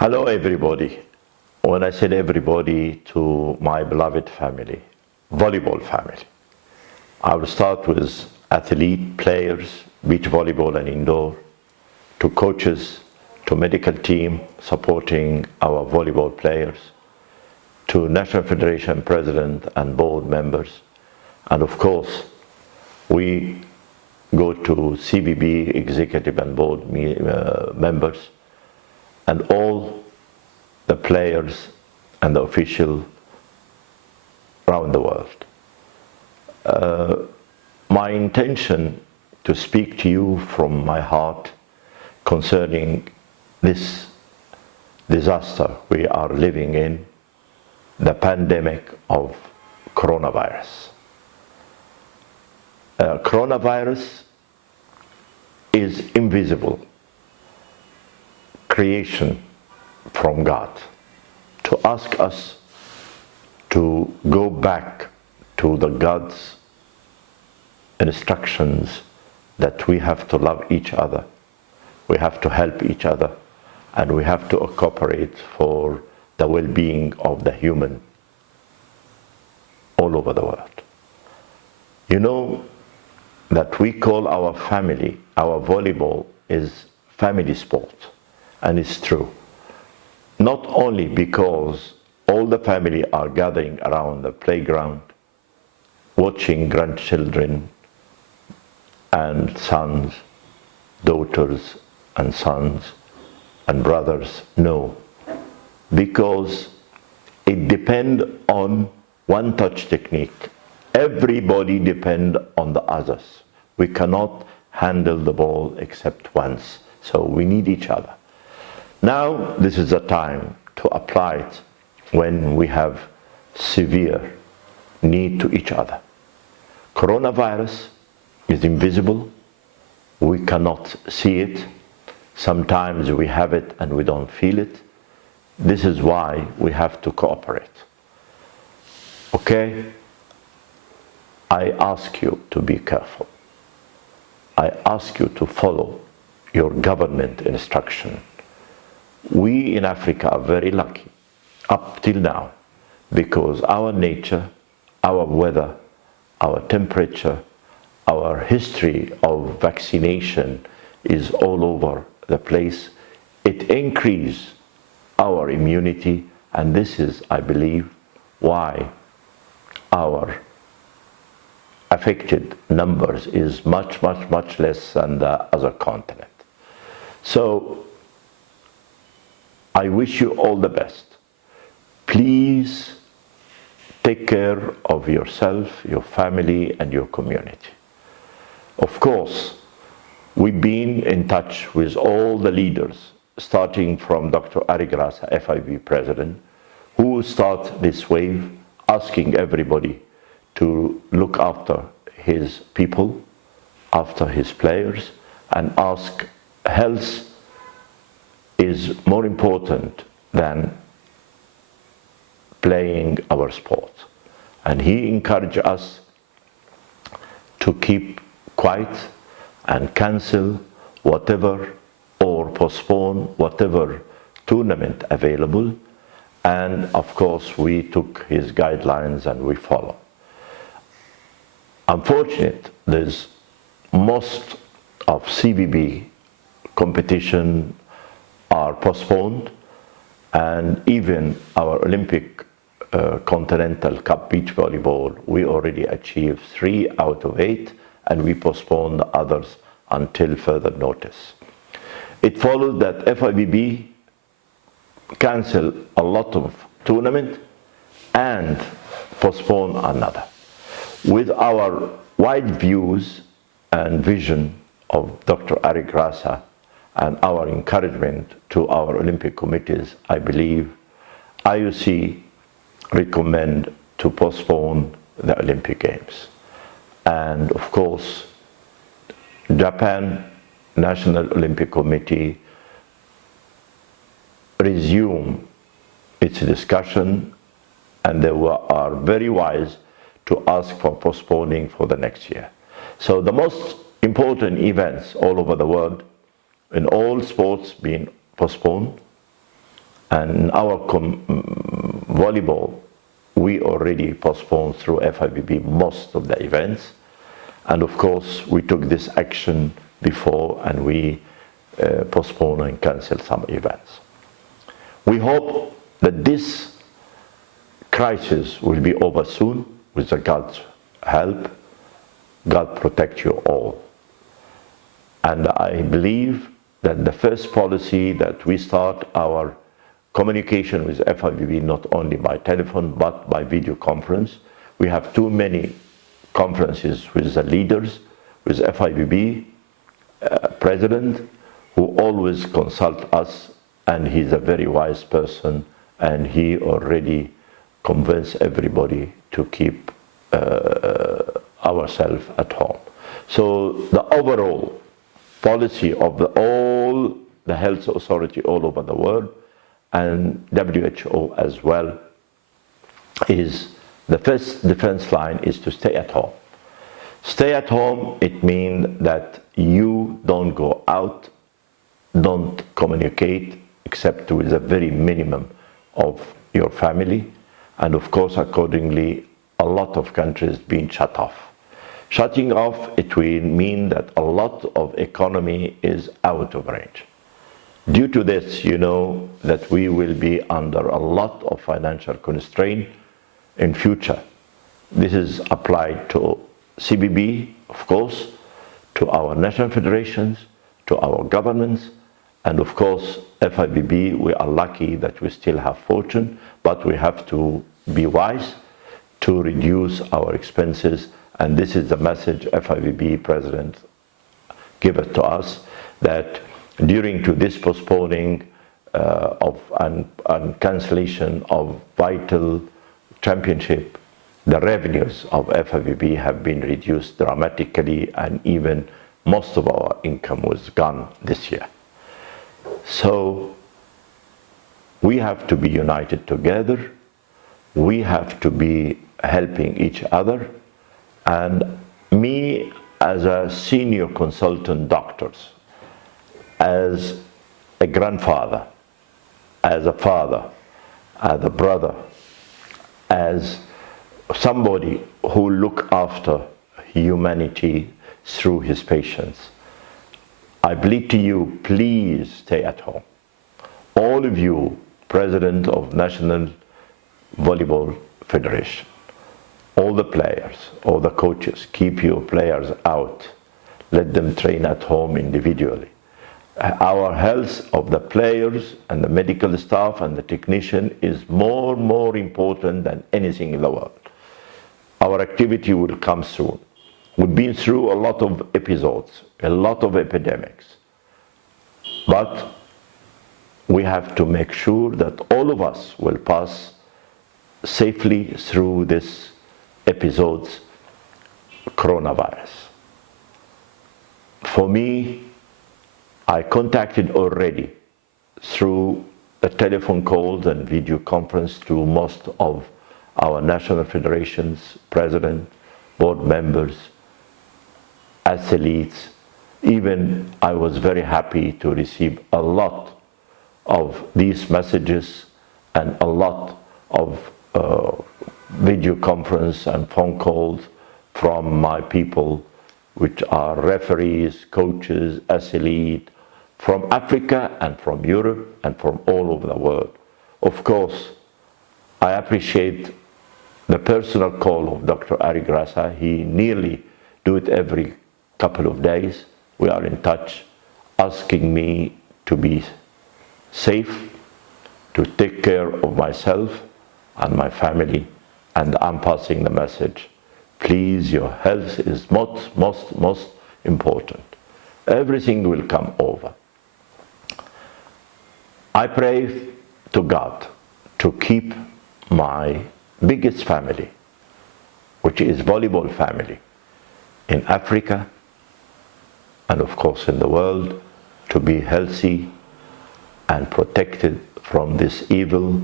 Hello everybody. When I said everybody, to my beloved family, volleyball family, I will start with athlete, players, beach volleyball and indoor, to coaches, to medical team supporting our volleyball players, to National Federation President and board members, and of course, we go to CBB executive and board members, and all the players and the officials around the world. My intention to speak to you from my heart concerning this disaster we are living in, the pandemic of coronavirus. Coronavirus is invisible creation from God to ask us to go back to the God's instructions that we have to love each other, we have to help each other, and we have to cooperate for the well-being of the human all over the world. You know that we call our family, our volleyball is family sport, and it's true. Not only because all the family are gathering around the playground, watching grandchildren and sons, daughters and sons and brothers, no. Because it depends on one touch technique. Everybody depends on the others. We cannot handle the ball except once, so we need each other. Now, this is the time to apply it when we have severe need to each other. Coronavirus is invisible. We cannot see it. Sometimes we have it and we don't feel it. This is why we have to cooperate. Okay? I ask you to be careful. I ask you to follow your government instruction. We in Africa are very lucky up till now because our nature, our weather, our temperature, our history of vaccination is all over the place. It increases our immunity, and this is, I believe, why our affected numbers is much less than the other continent. So I wish you all the best. Please take care of yourself, your family and your community. Of course, we've been in touch with all the leaders, starting from Dr. Amr Elwani, FIB president, who started this wave asking everybody to look after his people, after his players, and ask health is more important than playing our sport. And he encouraged us to keep quiet and cancel whatever or postpone whatever tournament available. And of course we took his guidelines and we follow. Unfortunately, there's most of CBB competition are postponed, and even our Olympic Continental Cup beach volleyball, we already achieved 3 out of 8, and we postponed the others until further notice. It followed that FIVB canceled a lot of tournaments and postponed another. With our wide views and vision of Dr. Amr Elwani and our encouragement to our Olympic committees, I believe IOC recommend to postpone the Olympic Games. And of course, Japan National Olympic Committee resume its discussion, and they are very wise to ask for postponing for the next year. So the most important events all over the world in all sports being postponed, And our volleyball, we already postponed through FIVB most of the events. And of course, we took this action before and we postponed and canceled some events. We hope that this crisis will be over soon with the God's help. God protect you all. And I believe that the first policy that we start our communication with FIVB not only by telephone but by video conference. We have too many conferences with the leaders, with FIVB president, who always consult us, and he's a very wise person, and he already convinced everybody to keep ourselves at home. So the overall policy of all the health authority all over the world and WHO as well is the first defense line is to stay at home. Stay at home, it means that you don't go out, don't communicate except with a very minimum of your family, and of course accordingly a lot of countries being shut off. Shutting off, it will mean that a lot of economy is out of range. Due to this, you know that we will be under a lot of financial constraint in future. This is applied to CBB, of course, to our national federations, to our governments, and of course, FIVB, we are lucky that we still have fortune, but we have to be wise to reduce our expenses. And this is the message FIVB president gave it to us, that during to this postponing and cancellation of vital championship, the revenues of FIVB have been reduced dramatically, and even most of our income was gone this year. So we have to be united together. We have to be helping each other. And me, as a senior consultant doctors, as a grandfather, as a father, as a brother, as somebody who look after humanity through his patients, I plead to you, please stay at home. All of you, President of National Volleyball Federation, all the players, all the coaches, keep your players out. Let them train at home individually. Our health of the players and the medical staff and the technician is more important than anything in the world. Our activity will come soon. We've been through a lot of episodes, a lot of epidemics, but we have to make sure that all of us will pass safely through this episodes, coronavirus. For me, I contacted already through the telephone calls and video conference to most of our national federations, president, board members, athletes. Even I was very happy to receive a lot of these messages and a lot of video conference and phone calls from my people, which are referees, coaches, athletes, from Africa and from Europe and from all over the world. Of course, I appreciate the personal call of Dr. Ari Grasa. He nearly do it every couple of days. We are in touch, asking me to be safe, to take care of myself and my family, and I'm passing the message. Please, your health is most important. Everything will come over. I pray to God to keep my biggest family, which is volleyball family, in Africa and of course in the world, to be healthy and protected from this evil,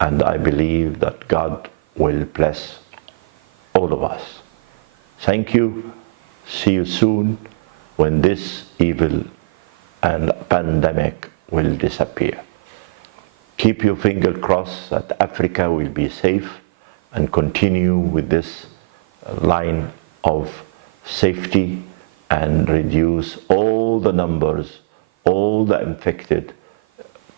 and I believe that God will bless all of us. Thank you. See you soon when this evil and pandemic will disappear. keep your finger crossed that Africa will be safe and continue with this line of safety and reduce all the numbers, all the infected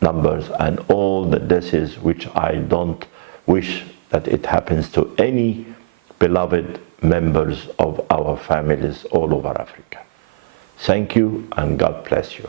numbers and all the deaths, which I don't wish that it happens to any beloved members of our families all over Africa. Thank you and God bless you.